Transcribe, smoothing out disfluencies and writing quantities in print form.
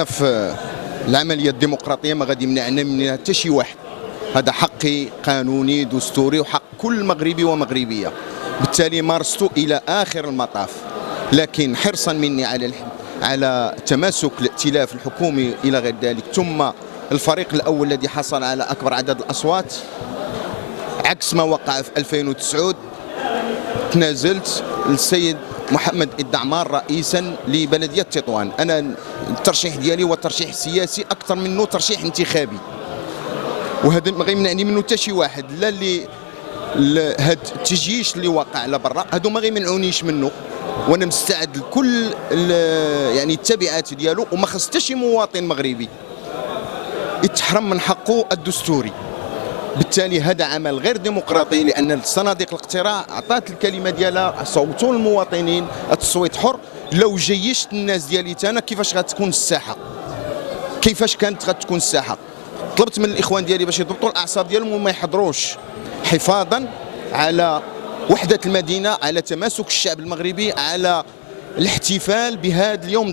انا في العمليه الديمقراطيه ما غادي يمنعنا منها حتى شي واحد. هذا حقي قانوني دستوري وحق كل مغربي ومغربيه، بالتالي مارسته الى اخر المطاف. لكن حرصا مني على تماسك الائتلاف الحكومي الى غير ذلك، ثم الفريق الاول الذي حصل على اكبر عدد الاصوات، عكس ما وقع في 2009 تنازلت للسيد محمد الدعمار رئيسا لبلديه تطوان. انا الترشيح ديالي هو ترشيح سياسي اكثر منه ترشيح انتخابي، وهذا ما غيمنعني منه حتى شي واحد. لا اللي هاد التجييش اللي وقع على برا هادو ما غيمنعونيش منه، وانا مستعد لكل يعني التبعات ديالو، وما خص حتى شي مواطن مغربي يتحرم من حقه الدستوري. بالتالي هذا عمل غير ديمقراطي، لان صناديق الاقتراع عطات الكلمه ديالها، صوتوا المواطنين التصويت حر. لو جيشت الناس ديالي انا كيفاش غتكون الساحه؟ كيفاش كانت غتكون الساحه؟ طلبت من الاخوان ديالي باش يضبطوا الاعصاب ديالهم وما يحضروش، حفاظا على وحده المدينه، على تماسك الشعب المغربي، على الاحتفال بهذا اليوم